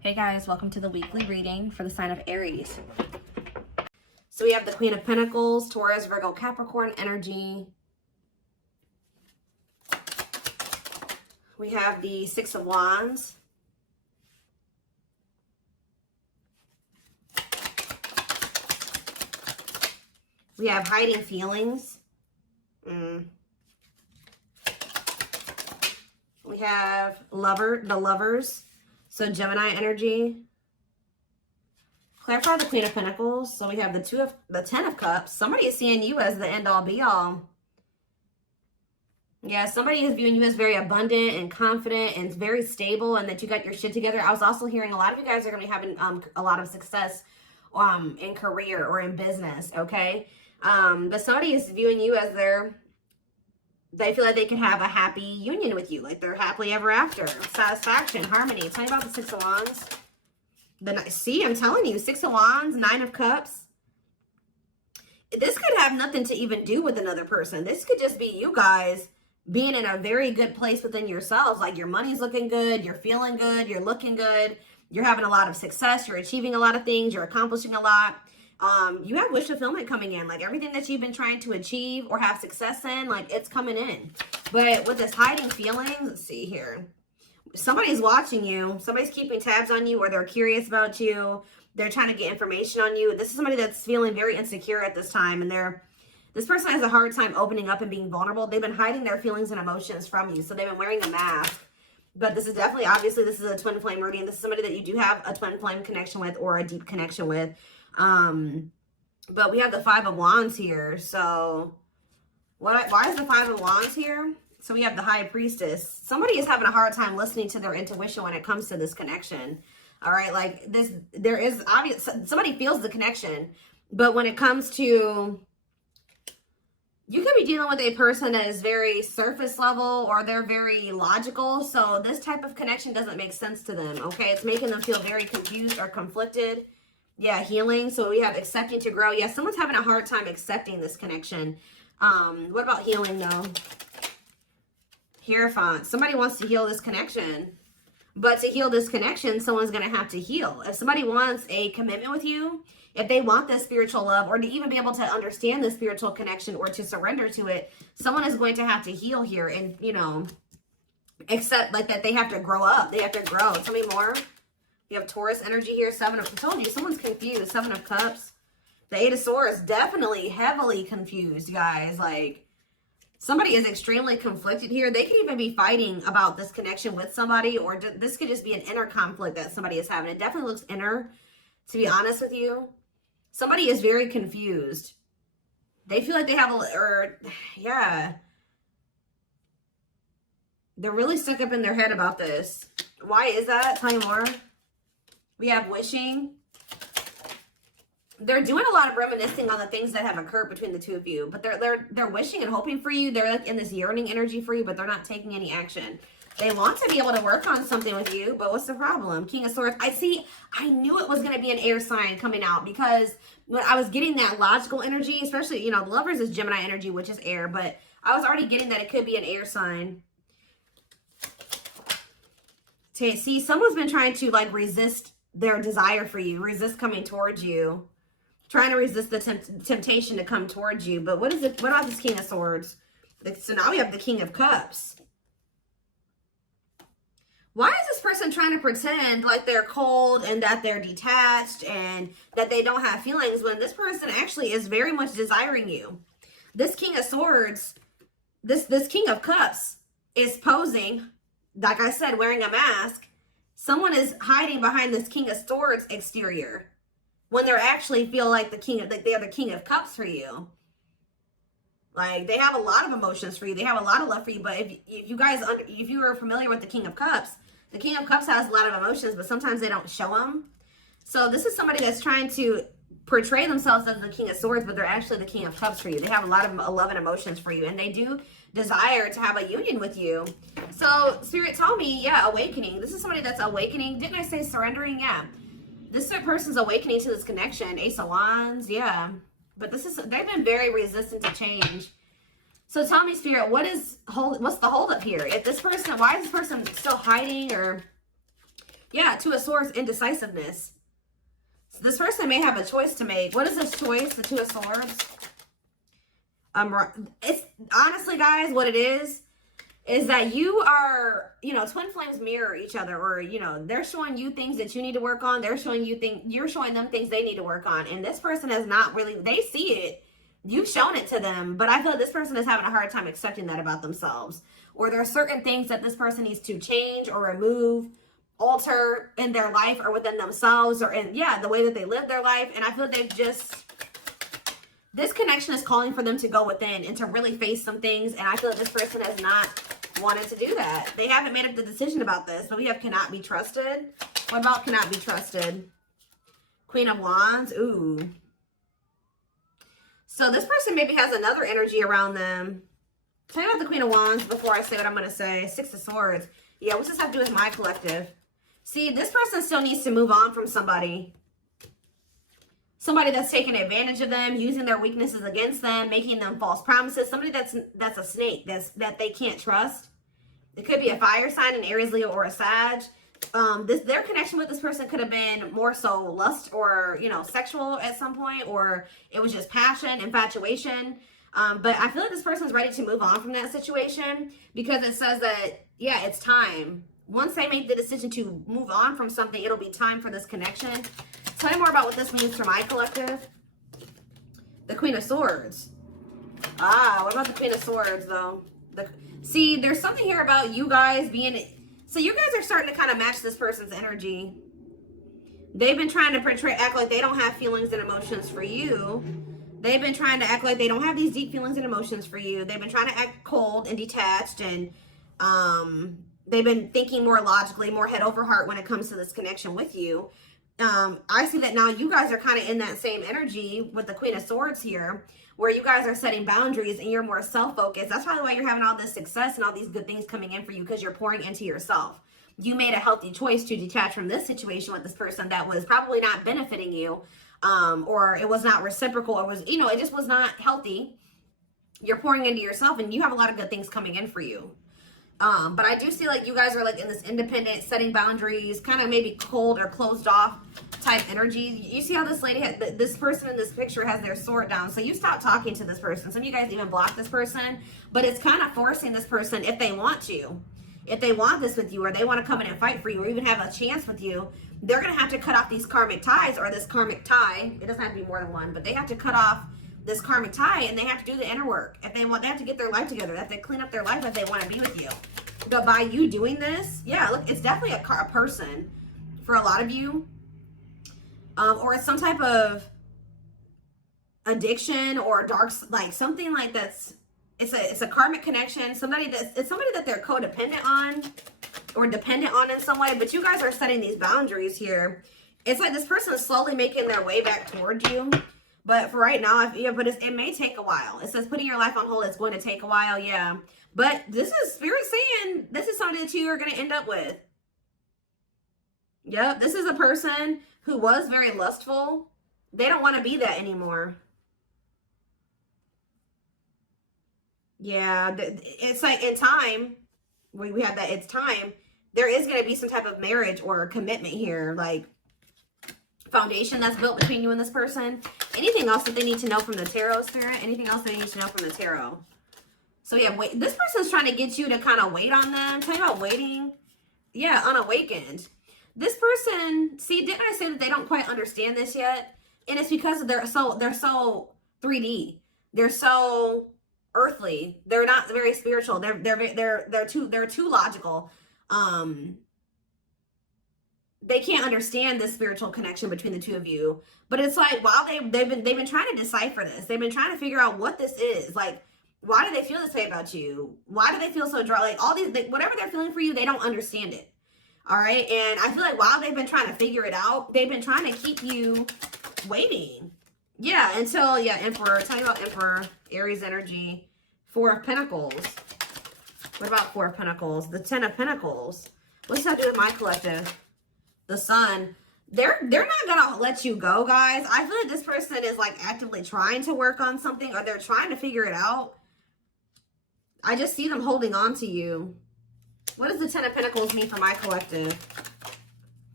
Hey guys, welcome to the weekly reading for the sign of Aries. So we have the Queen of Pentacles, Taurus, Virgo, Capricorn energy. We have the Six of Wands. We have hiding feelings. We have the lovers. So Gemini energy. Clarify the Queen of Pentacles. So we have the Ten of Cups. Somebody is seeing you as the end all be all. Yeah, somebody is viewing you as very abundant and confident and very stable, and that you got your shit together. I was also hearing a lot of you guys are going to be having a lot of success in career or in business, okay? But somebody is viewing you as they feel like they can have a happy union with you, like they're happily ever after. Satisfaction, harmony. Tell me about the Six of Wands. See, I'm telling you, Six of Wands, Nine of Cups. This could have nothing to even do with another person. This could just be you guys being in a very good place within yourselves. Like your money's looking good, you're feeling good, you're looking good, you're having a lot of success, you're achieving a lot of things, you're accomplishing a lot. You have wish fulfillment coming in, like everything that you've been trying to achieve or have success in, like it's coming in. But with this hiding feelings, let's see here. Somebody's watching you. Somebody's keeping tabs on you, or they're curious about you. They're trying to get information on you. This is somebody that's feeling very insecure at this time, and this person has a hard time opening up and being vulnerable. They've been hiding their feelings and emotions from you, so they've been wearing a mask. But this is definitely, obviously, this is a twin flame reading. This is somebody that you do have a twin flame connection with or a deep connection with. But we have the Five of Wands here. So why is the Five of Wands here? So we have the High Priestess. Somebody is having a hard time listening to their intuition when it comes to this connection. All right, like this, there is obvious, somebody feels the connection, but when it comes to, you could be dealing with a person that is very surface level, or they're very logical. So this type of connection doesn't make sense to them. Okay, it's making them feel very confused or conflicted. Yeah, healing. So we have accepting to grow. Yeah, someone's having a hard time accepting this connection. What about healing though? Hierophant. Somebody wants to heal this connection. But to heal this connection, someone's going to have to heal. If somebody wants a commitment with you, if they want this spiritual love, or to even be able to understand the spiritual connection or to surrender to it, someone is going to have to heal here and, you know, accept like that they have to grow up. They have to grow. Tell me more. You have Taurus energy here. I told you, someone's confused. Seven of Cups. The Eight of Swords, definitely heavily confused, guys. Like, somebody is extremely conflicted here. They could even be fighting about this connection with somebody, or this could just be an inner conflict that somebody is having. It definitely looks inner, to be honest with you. Somebody is very confused. They feel like they have yeah. They're really stuck up in their head about this. Why is that? Tell me more. We have wishing. They're doing a lot of reminiscing on the things that have occurred between the two of you, but they're wishing and hoping for you. They're like in this yearning energy for you, but they're not taking any action. They want to be able to work on something with you, but what's the problem? King of Swords. I knew it was going to be an air sign coming out, because when I was getting that logical energy, especially, you know, the Lovers is Gemini energy, which is air, but I was already getting that it could be an air sign. See, someone's been trying to like resist their desire for you, resist coming towards you, trying to resist the temptation to come towards you. But what about this King of Swords? So now we have the King of Cups. Why is this person trying to pretend like they're cold and that they're detached and that they don't have feelings, when this person actually is very much desiring you? This King of Swords, this King of Cups is posing, like I said, wearing a mask. Someone is hiding behind this King of Swords exterior, when they're actually feel like they are the King of Cups for you. Like, they have a lot of emotions for you. They have a lot of love for you. But if you are familiar with the King of Cups has a lot of emotions, but sometimes they don't show them. So this is somebody that's trying to portray themselves as the King of Swords, but they're actually the King of Cups for you. They have a lot of love and emotions for you, and they do desire to have a union with you. So Spirit told me, yeah, awakening. This is somebody that's awakening. Didn't I say surrendering? Yeah. This person's awakening to this connection. Ace of Wands, yeah. But they've been very resistant to change. So tell me, Spirit, what's the holdup here? If this person, why is this person still hiding or Yeah, Two of Swords, indecisiveness. So this person may have a choice to make. What is this choice? The Two of Swords. It's honestly, guys, what it is that you are, you know, twin flames mirror each other, or, you know, they're showing you things that you need to work on. They're showing you things, you're showing them things they need to work on. And this person has not really, they see it. You've shown it to them, but I feel like this person is having a hard time accepting that about themselves. Or there are certain things that this person needs to change or remove, alter in their life or within themselves, or in, yeah, the way that they live their life. And I feel like they've just, this connection is calling for them to go within and to really face some things. And I feel like this person has not wanted to do that. They haven't made up the decision about this, but we have cannot be trusted. What about cannot be trusted? Queen of Wands. Ooh. So this person maybe has another energy around them. Tell me about the Queen of Wands before I say what I'm going to say. Six of Swords. Yeah, what's this have to do with my collective? See, this person still needs to move on from somebody. Somebody that's taking advantage of them, using their weaknesses against them, making them false promises. Somebody that's a snake, that they can't trust. It could be a fire sign, an Aries, Leo, or a Sag. Their connection with this person could have been more so lust or, you know, sexual at some point, or it was just passion, infatuation. But I feel like this person's ready to move on from that situation, because it says that, yeah, it's time. Once they make the decision to move on from something, it'll be time for this connection. Tell me more about what this means for my collective. The Queen of Swords. Ah, what about the Queen of Swords, though? See, there's something here about you guys being... So you guys are starting to kind of match this person's energy. They've been trying to act like they don't have feelings and emotions for you. They've been trying to act like they don't have these deep feelings and emotions for you. They've been trying to act cold and detached, and they've been thinking more logically, more head over heart when it comes to this connection with you. I see that now you guys are kind of in that same energy with the Queen of Swords here, where you guys are setting boundaries and you're more self-focused. That's probably why you're having all this success and all these good things coming in for you, because you're pouring into yourself. You made a healthy choice to detach from this situation with this person that was probably not benefiting you, or it was not reciprocal, or was, you know, it just was not healthy. You're pouring into yourself and you have a lot of good things coming in for you. But I do see like you guys are like in this independent, setting boundaries, kind of maybe cold or closed off type energy. You see how this lady, this person in this picture has their sword down. So you stop talking to this person. Some of you guys even block this person, but it's kind of forcing this person, if they want to, if they want this with you, or they want to come in and fight for you, or even have a chance with you, they're going to have to cut off these karmic ties, or this karmic tie. It doesn't have to be more than one, but they have to cut off this karmic tie, and they have to do the inner work. If they want, they have to get their life together. They have to clean up their life if they want to be with you. But by you doing this, yeah, look, it's definitely a person for a lot of you, or it's some type of addiction or dark, like something like that's. It's a karmic connection. It's somebody that they're codependent on or dependent on in some way. But you guys are setting these boundaries here. It's like this person is slowly making their way back towards you. But for right now, it may take a while. It says putting your life on hold. It's going to take a while, yeah. But this is Spirit saying this is something that you are going to end up with. Yep, this is a person who was very lustful. They don't want to be that anymore. Yeah, it's like in time, we have that, it's time. There is going to be some type of marriage or commitment here, like foundation that's built between you and this person. Anything else that they need to know from the tarot, Spirit? Anything else they need to know from the tarot? So yeah, wait, this person's trying to get you to kind of wait on them. Tell you about waiting. Yeah, unawakened. This person, see, didn't I say that they don't quite understand this yet? And it's because they're so 3D. They're so earthly. They're not very spiritual. They're too logical. They can't understand this spiritual connection between the two of you. But it's like, while they've been trying to decipher this. They've been trying to figure out what this is. Like, why do they feel this way about you? Why do they feel so dry? Like, all these, whatever they're feeling for you, they don't understand it. All right. And I feel like while they've been trying to figure it out, they've been trying to keep you waiting. Yeah. Until, yeah, Emperor. Tell me about Emperor. Aries energy. Four of Pentacles. What about Four of Pentacles? The Ten of Pentacles. What's that do with my collective? The Sun. They're not gonna let you go, guys. I feel like this person is like actively trying to work on something, or they're trying to figure it out. I just see them holding on to you. What does the Ten of Pentacles mean for my collective?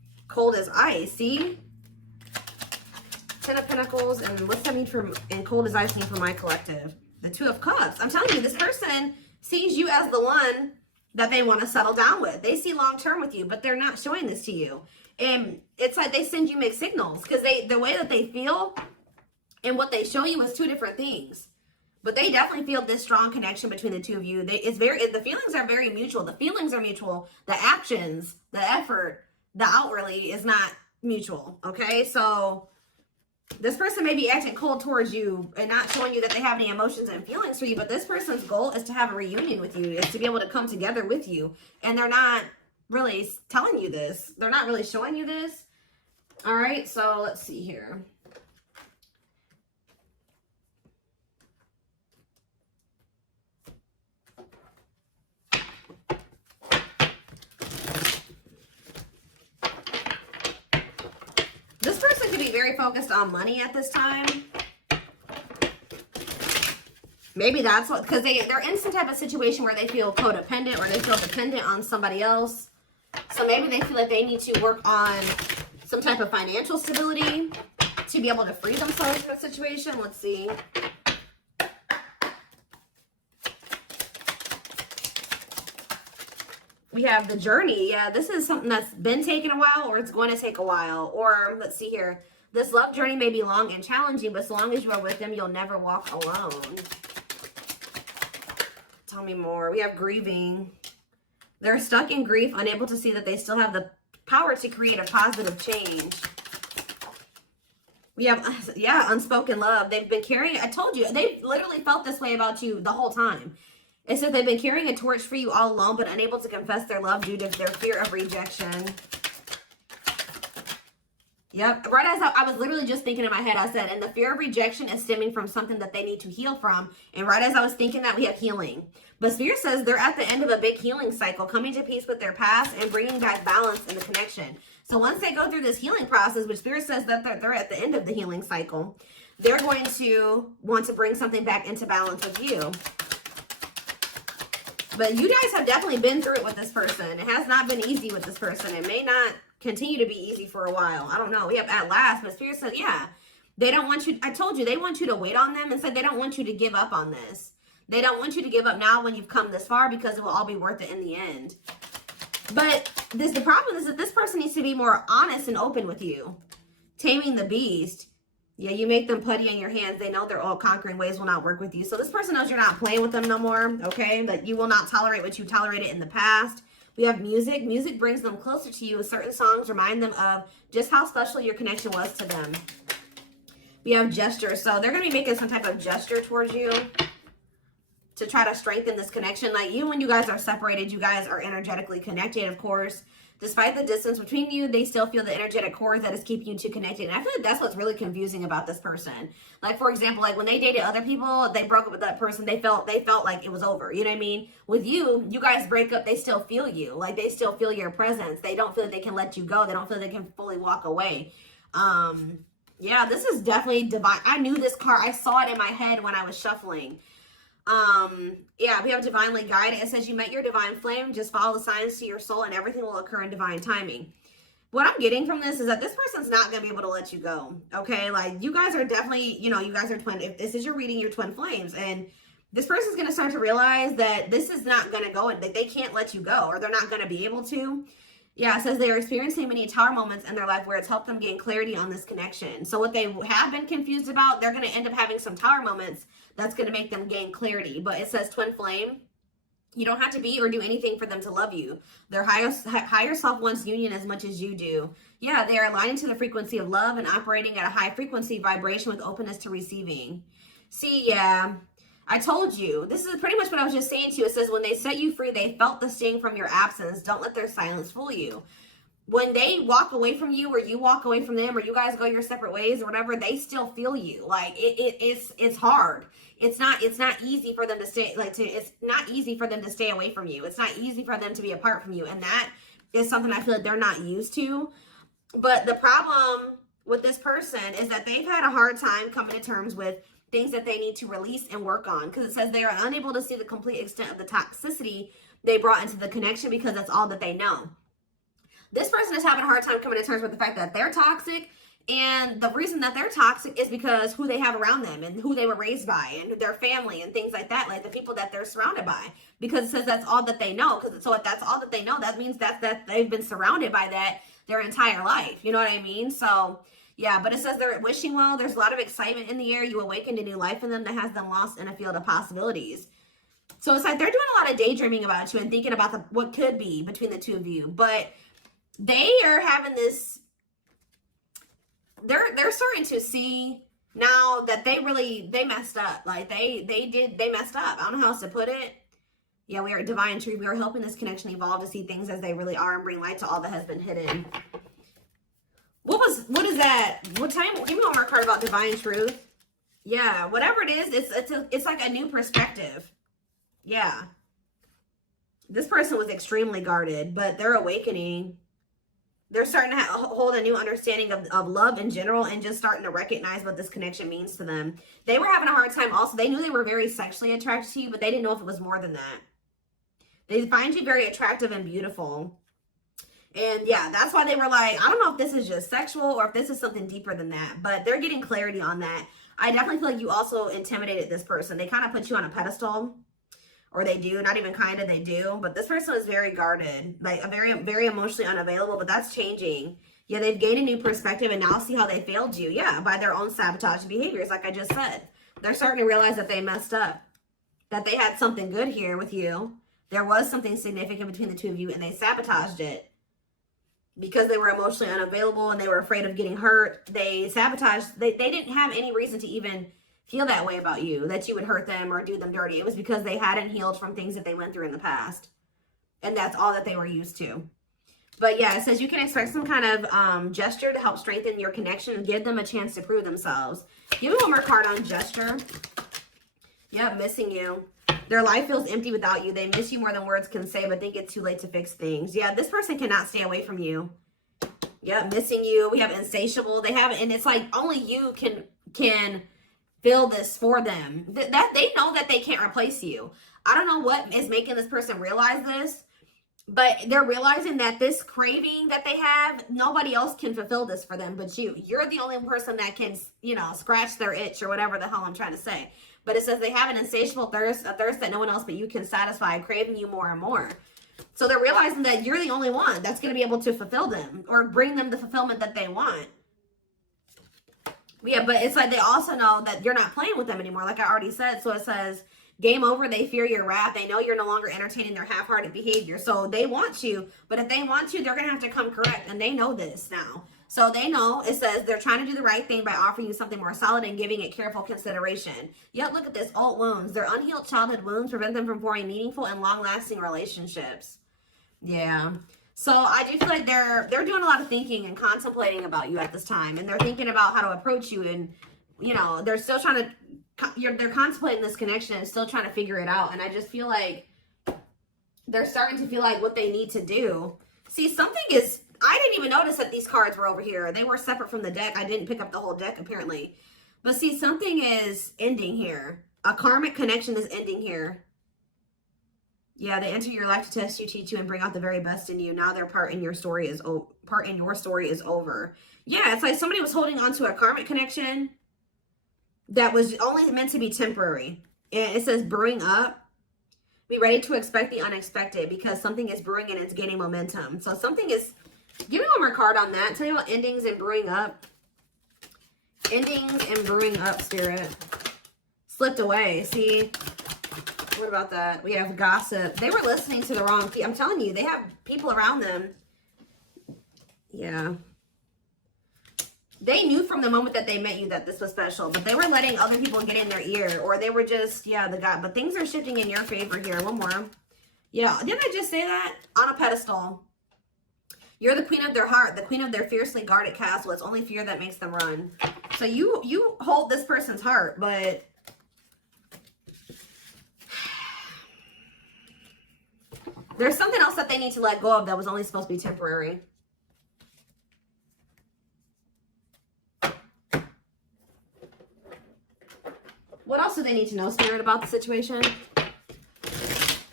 cold as ice. See? Ten of Pentacles. And what's that mean for, and cold as ice mean for my collective? The Two of Cups. I'm telling you, this person sees you as the one that they want to settle down with. They see long term with you, but they're not showing this to you. And it's like they send you mixed signals because the way that they feel and what they show you is two different things. But they definitely feel this strong connection between the two of you. The feelings are very mutual. The feelings are mutual. The actions, the effort, the outwardly is not mutual. Okay, so this person may be acting cold towards you and not showing you that they have any emotions and feelings for you, but this person's goal is to have a reunion with you, is to be able to come together with you. And they're not really telling you this. They're not really showing you this. All right, so let's see here. This person could be very focused on money at this time. Maybe that's what, because they're in some type of situation where they feel codependent or they feel dependent on somebody else. So maybe they feel like they need to work on some type of financial stability to be able to free themselves from a situation. Let's see. We have the Journey. Yeah, this is something that's been taking a while, or it's going to take a while. Or let's see here. This love journey may be long and challenging, but so long as you are with them, you'll never walk alone. Tell me more. We have Grieving. They're stuck in grief, unable to see that they still have the power to create a positive change. We have, yeah, Unspoken Love. They've been carrying, I told you, they've literally felt this way about you the whole time. It says they've been carrying a torch for you all alone, but unable to confess their love due to their fear of rejection. Yep. Right as I was literally just thinking in my head, I said, and the fear of rejection is stemming from something that they need to heal from. And right as I was thinking that, we have healing. But Spirit says they're at the end of a big healing cycle, coming to peace with their past and bringing back balance in the connection. So once they go through this healing process, which Spirit says that they're at the end of the healing cycle, they're going to want to bring something back into balance with you. But you guys have definitely been through it with this person. It has not been easy with this person. It may not continue to be easy for a while. I don't know. We have At Last, but Spirit said, yeah, they don't want you. I told you, they want you to wait on them and said they don't want you to give up on this. They don't want you to give up now when you've come this far because it will all be worth it in the end. But the problem is that this person needs to be more honest and open with you. Taming the Beast. Yeah, you make them putty in your hands. They know their all-conquering ways will not work with you. So this person knows you're not playing with them no more, okay? That you will not tolerate what you tolerated in the past. We have Music. Music brings them closer to you. Certain songs remind them of just how special your connection was to them. We have Gesture. So they're going to be making some type of gesture towards you to try to strengthen this connection. Like, even when you guys are separated, you guys are energetically connected, of course. Despite the distance between you, they still feel the energetic cord that is keeping you two connected. And I feel like that's what's really confusing about this person. Like, for example, like when they dated other people, they broke up with that person, they felt like it was over. You know what I mean? With you, you guys break up, they still feel you. Like, they still feel your presence. They don't feel like they can let you go. They don't feel like they can fully walk away. Yeah, this is definitely divine. I knew this card. I saw it in my head when I was shuffling. Yeah, we have Divinely Guided. It says you met your divine flame. Just follow the signs to your soul and everything will occur in divine timing. What I'm getting from this is that this person's not going to be able to let you go. Okay. Like, you guys are definitely, you know, you guys are twin. If this is your reading, you're twin flames, and this person's going to start to realize that this is not going to go, and that they can't let you go, or they're not going to be able to. Yeah, it says they are experiencing many tower moments in their life where it's helped them gain clarity on this connection. So what they have been confused about, they're going to end up having some tower moments that's going to make them gain clarity. But it says twin flame. You don't have to be or do anything for them to love you. Their higher self wants union as much as you do. Yeah, they are aligning to the frequency of love and operating at a high frequency vibration with openness to receiving. See, yeah, I told you. This is pretty much what I was just saying to you. It says when they set you free, they felt the sting from your absence. Don't let their silence fool you. When they walk away from you, or you walk away from them, or you guys go your separate ways or whatever, they still feel you. Like, it's hard. It's not easy for them to stay, it's not easy for them to stay away from you. It's not easy for them to be apart from you. And that is something I feel like they're not used to. But the problem with this person is that they've had a hard time coming to terms with things that they need to release and work on. Because it says they are unable to see the complete extent of the toxicity they brought into the connection because that's all that they know. This person is having a hard time coming to terms with the fact that they're toxic. And the reason that they're toxic is because who they have around them and who they were raised by and their family and things like that, like the people that they're surrounded by. Because it says that's all that they know. So if that's all that they know, that means that they've been surrounded by that their entire life. You know what I mean? So yeah, but it says they're wishing well. There's a lot of excitement in the air. You awakened a new life in them that has them lost in a field of possibilities. So it's like they're doing a lot of daydreaming about you and thinking about what could be between the two of you. But they are having this, they're starting to see now that they messed up. Like they messed up. I don't know how else to put it. Yeah, we are divine truth. We are helping this connection evolve to see things as they really are and bring light to all that has been hidden. What is that? What time? Give me one more card about divine truth. Yeah, whatever it is, it's like a new perspective. Yeah. This person was extremely guarded, but they're awakening. They're starting to hold a new understanding of love in general and just starting to recognize what this connection means to them. They were having a hard time also. They knew they were very sexually attracted to you, but they didn't know if it was more than that. They find you very attractive and beautiful. And yeah, that's why they were like, I don't know if this is just sexual or if this is something deeper than that, but they're getting clarity on that. I definitely feel like you also intimidated this person. They kind of put you on a pedestal, or they do, not even kind of, they do. But this person is very guarded, like a very emotionally unavailable, but that's changing. Yeah, they've gained a new perspective and now see how they failed you. Yeah, by their own sabotage behaviors, like I just said. They're starting to realize that they messed up, that they had something good here with you. There was something significant between the two of you and they sabotaged it. Because they were emotionally unavailable and they were afraid of getting hurt, they sabotaged. They didn't have any reason to even feel that way about you, that you would hurt them or do them dirty. It was because they hadn't healed from things that they went through in the past. And that's all that they were used to. But yeah, it says you can expect some kind of gesture to help strengthen your connection and give them a chance to prove themselves. Give me one more card on gesture. Yep, missing you. Their life feels empty without you. They miss you more than words can say, but think it's too late to fix things. Yeah, this person cannot stay away from you. Yep, missing you. We have insatiable. They have, and it's like only you can feel this for them. That they know that they can't replace you. I don't know what is making this person realize this, but they're realizing that this craving that they have, nobody else can fulfill this for them but you. You're the only person that can, you know, scratch their itch or whatever the hell I'm trying to say. But it says they have an insatiable thirst, a thirst that no one else but you can satisfy, craving you more and more. So they're realizing that you're the only one that's going to be able to fulfill them or bring them the fulfillment that they want. Yeah, but it's like they also know that you're not playing with them anymore, like I already said. So it says, game over, they fear your wrath. They know you're no longer entertaining their half-hearted behavior. So they want you, but if they want you, they're going to have to come correct. And they know this now. So they know, it says they're trying to do the right thing by offering you something more solid and giving it careful consideration. Yet look at this, old wounds. Their unhealed childhood wounds prevent them from forming meaningful and long-lasting relationships. Yeah. So I do feel like they're doing a lot of thinking and contemplating about you at this time. And they're thinking about how to approach you. And, you know, they're still trying to, they're contemplating this connection and still trying to figure it out. And I just feel like they're starting to feel like what they need to do. See, something is, I didn't even notice that these cards were over here. They were separate from the deck. I didn't pick up the whole deck, apparently. But see, something is ending here. A karmic connection is ending here. Yeah, they enter your life to test you, teach you, and bring out the very best in you. Now their part in your story is over. Yeah, it's like somebody was holding on to a karmic connection that was only meant to be temporary. And it says brewing up. Be ready to expect the unexpected because something is brewing and it's gaining momentum. So something is... Give me one more card on that. Tell you about endings and brewing up. Endings and brewing up, Spirit. Slipped away. See? What about that? We have gossip. They were listening to the wrong people. I'm telling you, they have people around them. Yeah. They knew from the moment that they met you that this was special, but they were letting other people get in their ear, or they were just, yeah, the guy. But things are shifting in your favor here. One more. Yeah, didn't I just say that? On a pedestal. You're the queen of their heart, the queen of their fiercely guarded castle. It's only fear that makes them run. So you hold this person's heart, but there's something else that they need to let go of that was only supposed to be temporary. What else do they need to know, Spirit, about the situation?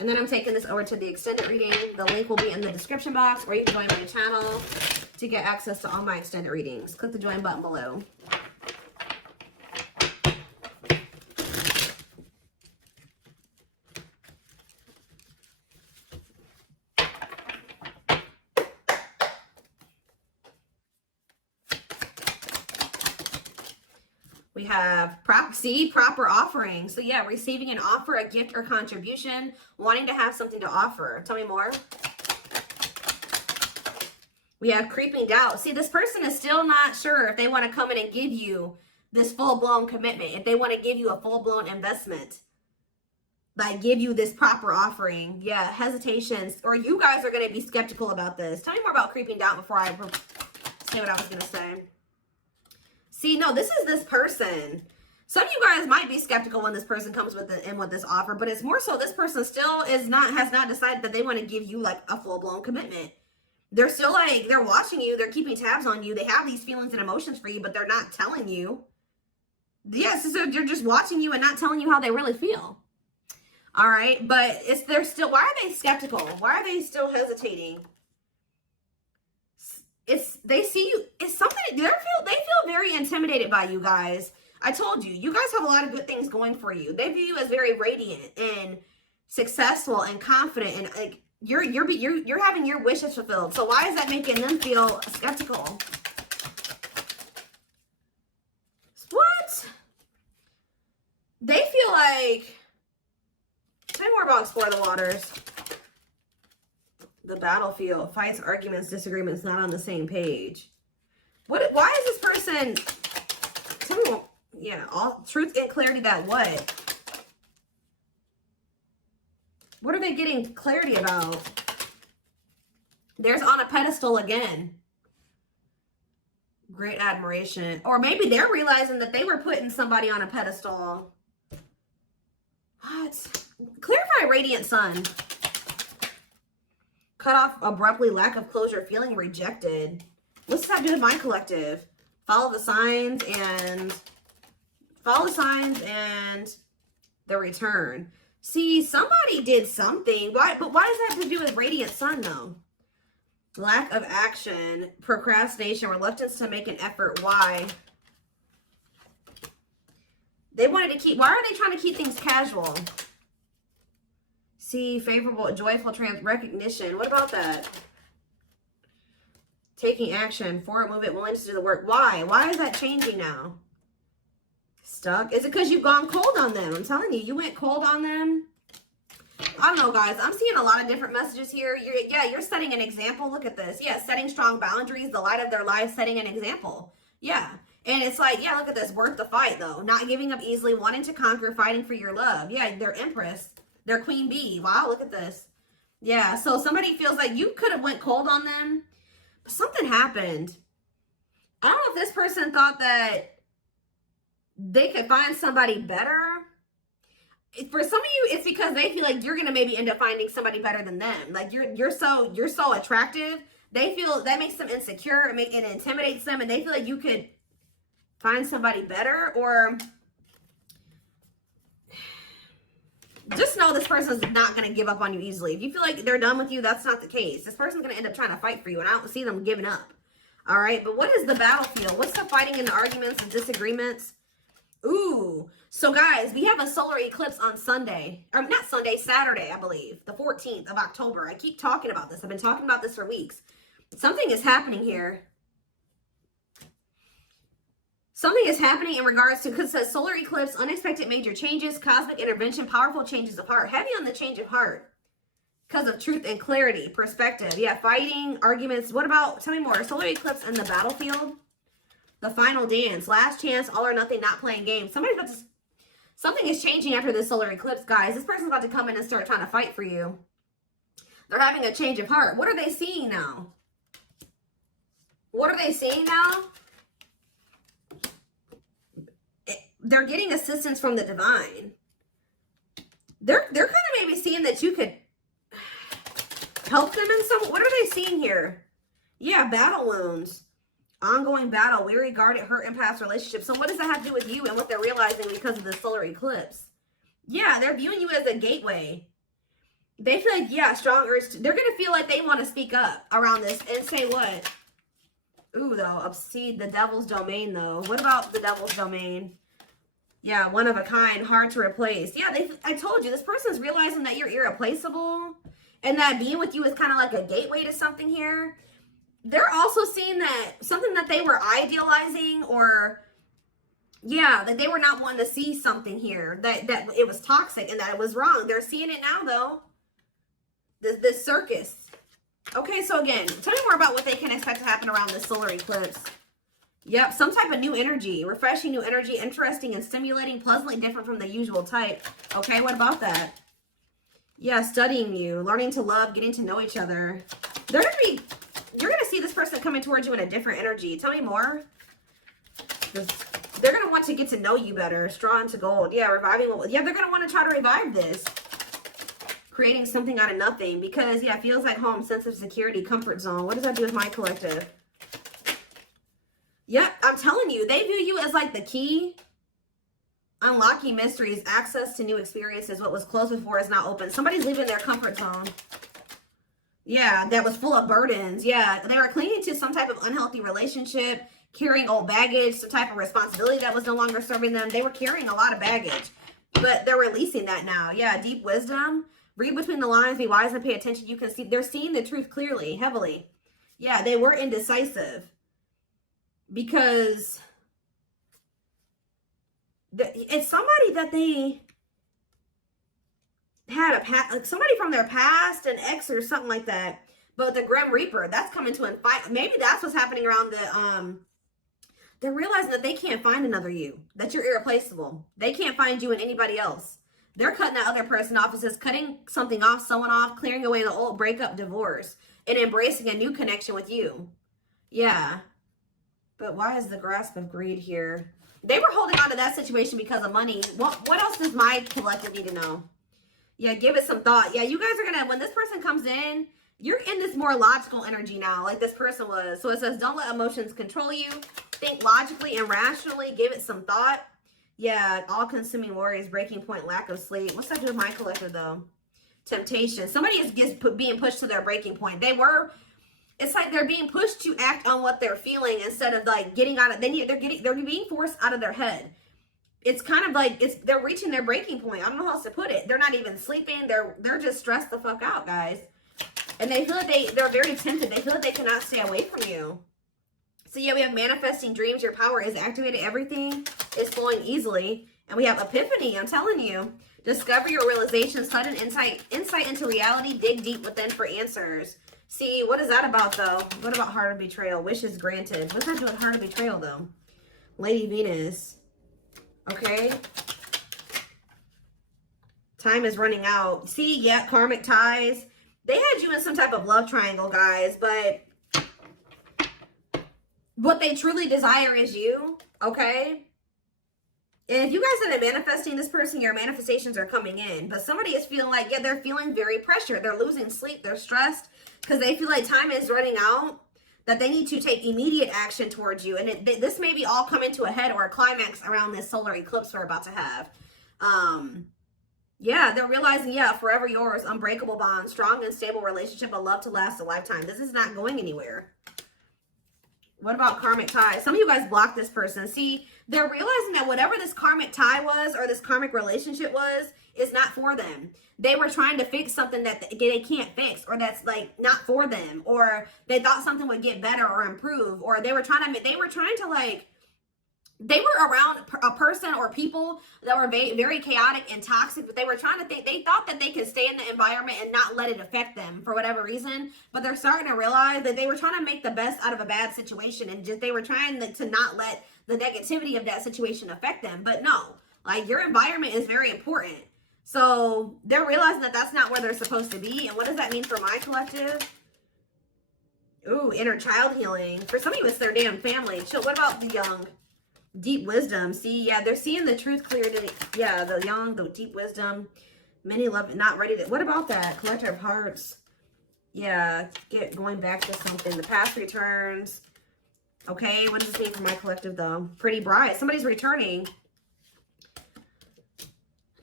And then I'm taking this over to the extended reading. The link will be in the description box, or you can join my channel to get access to all my extended readings. Click the join button below. We have proper offering. So yeah, receiving an offer, a gift, or contribution, wanting to have something to offer. Tell me more. We have creeping doubt. See, this person is still not sure if they want to come in and give you this full-blown commitment, if they want to give you a full-blown investment, like give you this proper offering. Yeah, hesitations, or you guys are going to be skeptical about this. Tell me more about creeping doubt before I say what I was going to say. See, no, this is this person. Some of you guys might be skeptical when this person comes with this offer, but it's more so this person still has not decided that they want to give you like a full-blown commitment. They're still like, they're watching you, they're keeping tabs on you, they have these feelings and emotions for you, but they're not telling you. Yes, so they're just watching you and not telling you how they really feel. All right, but they're still, why are they skeptical? Why are they still hesitating? They see you, it's something, they feel very intimidated by you guys. I told you, you guys have a lot of good things going for you. They view you as very radiant and successful and confident, and like you're having your wishes fulfilled. So why is that making them feel skeptical? What? They feel like, tell me more about Explore the Waters. The battlefield, fights, arguments, disagreements, not on the same page. Why is this person, tell me more, yeah, all truth and clarity that what? What are they getting clarity about? There's on a pedestal again. Great admiration. Or maybe they're realizing that they were putting somebody on a pedestal. What? Clarify radiant sun. Cut off abruptly, lack of closure, feeling rejected. What's that do with my collective? Follow the signs and the return. See, somebody did something. Why? But why does that have to do with radiant sun though? Lack of action, procrastination, reluctance to make an effort. Why? They wanted to keep, why are they trying to keep things casual? See, favorable, joyful, recognition. What about that? Taking action, forward movement, willingness to do the work. Why? Why is that changing now? Stuck? Is it because you've gone cold on them? I'm telling you, you went cold on them. I don't know, guys. I'm seeing a lot of different messages here. You're setting an example. Look at this. Yeah, setting strong boundaries, the light of their life, setting an example. Yeah. And it's like, yeah, look at this. Worth the fight, though. Not giving up easily, wanting to conquer, fighting for your love. Yeah, they're Empress. They're Queen Bee. Wow, look at this. Yeah, so somebody feels like you could have went cold on them, but something happened. I don't know if this person thought that they could find somebody better. For some of you, it's because they feel like you're gonna maybe end up finding somebody better than them. Like you're so attractive. They feel that makes them insecure. It intimidates them, and they feel like you could find somebody better. Or just know this person's not gonna give up on you easily. If you feel like they're done with you, that's not the case. This person's gonna end up trying to fight for you, and I don't see them giving up. All right, but what is the battlefield? What's the fighting and the arguments and disagreements? Ooh, so guys, we have a solar eclipse on Sunday, or not Sunday, Saturday, I believe, the 14th of October. I keep talking about this. I've been talking about this for weeks. Something is happening here. Something is happening in regards to, because it says solar eclipse, unexpected major changes, cosmic intervention, powerful changes of heart. Heavy on the change of heart because of truth and clarity, perspective. Yeah, fighting, arguments. What about, tell me more, solar eclipse and the battlefield? The final dance, last chance, all or nothing, not playing games. Something is changing after this solar eclipse, guys. This person's about to come in and start trying to fight for you. They're having a change of heart. What are they seeing now? What are they seeing now? They're getting assistance from the divine. They're kind of maybe seeing that you could help them in some. What are they seeing here? Yeah, battle wounds. Ongoing battle, weary, guarded, hurt, and past relationships. So what does that have to do with you and what they're realizing because of the solar eclipse? Yeah, they're viewing you as a gateway. They feel like, yeah, strong urge. They're going to feel like they want to speak up around this and say what? Ooh, though, see, the devil's domain, though. What about the devil's domain? Yeah, one of a kind, hard to replace. Yeah, I told you, this person's realizing that you're irreplaceable and that being with you is kind of like a gateway to something here. They're also seeing that something that they were idealizing, or yeah, that they were not wanting to see something here, that it was toxic and that it was wrong. They're seeing it now, though. This circus. Okay, so again, tell me more about what they can expect to happen around this solar eclipse. Yep, some type of new energy, refreshing new energy, interesting and stimulating, pleasantly different from the usual type. Okay, what about that? Yeah, studying you, learning to love, getting to know each other. You're gonna see this person coming towards you in a different energy. Tell me more. They're gonna want to get to know you better. Straw into gold. Yeah, reviving. Yeah, they're gonna want to try to revive this. Creating something out of nothing, because yeah, it feels like home, sense of security, comfort zone. What does that do with my collective? Yep, I'm telling you, they view you as like the key. Unlocking mysteries, access to new experiences. What was closed before is now open. Somebody's leaving their comfort zone. Yeah, that was full of burdens. Yeah, they were clinging to some type of unhealthy relationship, carrying old baggage, some type of responsibility that was no longer serving them. They were carrying a lot of baggage, but they're releasing that now. Yeah, deep wisdom. Read between the lines, be wise and pay attention. You can see they're seeing the truth clearly, heavily. Yeah, they were indecisive because it's somebody that they had like somebody from their past, an ex or something like that. But the Grim Reaper, that's coming to fight. Maybe that's what's happening around the they're realizing that they can't find another you, that you're irreplaceable. They can't find you in anybody else. They're cutting that other person off. It says cutting something off, someone off, clearing away the old breakup, divorce, and embracing a new connection with you. Yeah. But why is the grasp of greed here? They were holding on to that situation because of money. What else does my collective need to know? Yeah, give it some thought. Yeah, you guys are going to, when this person comes in, you're in this more logical energy now, like this person was. So it says, don't let emotions control you. Think logically and rationally. Give it some thought. Yeah, all-consuming worries, breaking point, lack of sleep. What's that do with my collective, though? Temptation. Somebody is being pushed to their breaking point. It's like they're being pushed to act on what they're feeling instead of like getting out of. They're being forced out of their head. It's kind of like they're reaching their breaking point. I don't know how else to put it. They're not even sleeping. They're just stressed the fuck out, guys. And they feel like they're very tempted. They feel like they cannot stay away from you. So yeah, we have manifesting dreams. Your power is activated. Everything is flowing easily. And we have epiphany. I'm telling you. Discover your realization. Sudden insight into reality. Dig deep within for answers. See, what is that about, though? What about heart of betrayal? Wishes granted. What's that do with heart of betrayal, though? Lady Venus. Okay. Time is running out. See, yeah, karmic ties. They had you in some type of love triangle, guys, but what they truly desire is you, okay? And if you guys have been manifesting this person, your manifestations are coming in. But somebody is feeling like, yeah, they're feeling very pressured. They're losing sleep. They're stressed because they feel like time is running out, that they need to take immediate action towards you. And this may be all coming to a head or a climax around this solar eclipse we're about to have. Yeah, they're realizing, yeah, forever yours, unbreakable bond, strong and stable relationship, a love to last a lifetime. This is not going anywhere. What about karmic ties? Some of you guys blocked this person. See, they're realizing that whatever this karmic tie was or this karmic relationship was is not for them. They were trying to fix something that they can't fix, or that's like not for them, or they thought something would get better or improve, or they were trying to like, they were around a person or people that were very chaotic and toxic, but they were trying to think, they thought that they could stay in the environment and not let it affect them for whatever reason. But they're starting to realize that they were trying to make the best out of a bad situation, and just they were trying to not let the negativity of that situation affect them. But no, like, your environment is very important. So they're realizing that that's not where they're supposed to be. And what does that mean for my collective? Ooh, inner child healing. For some of you, it's their damn family. What about the young? Deep wisdom. See, yeah, they're seeing the truth clearly. Yeah, the young, the deep wisdom. Many love, not ready to. What about that? Collector of hearts. Yeah, going back to something. The past returns. Okay, what does this mean for my collective, though? Pretty bright. Somebody's returning.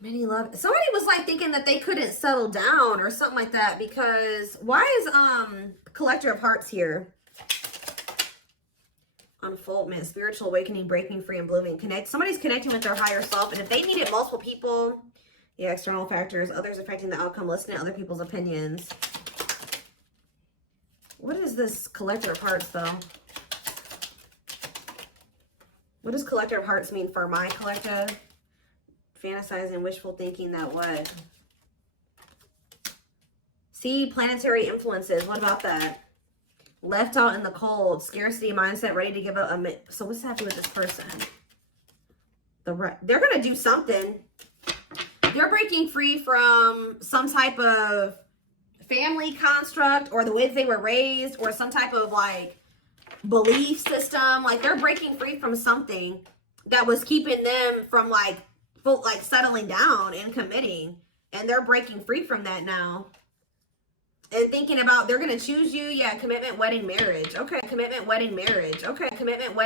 Many love. Somebody was like thinking that they couldn't settle down or something like that, because why is Collector of Hearts here? Unfoldment, spiritual awakening, breaking free and blooming. Somebody's connecting with their higher self, and if they needed multiple people, yeah, external factors, others affecting the outcome, listening to other people's opinions. What is this Collector of Hearts, though? What does Collector of Hearts mean for my collective? Fantasizing, wishful thinking, that what? See, planetary influences. What about that? Left out in the cold, scarcity mindset, ready to give up. So what's happening with this person? They're going to do something. They're breaking free from some type of family construct, or the way that they were raised, or some type of like belief system. Like they're breaking free from something that was keeping them from like settling down and committing. And they're breaking free from that now. And thinking about, they're going to choose you. Yeah, commitment, wedding, marriage. Okay, commitment, wedding, marriage. Okay, commitment, wedding.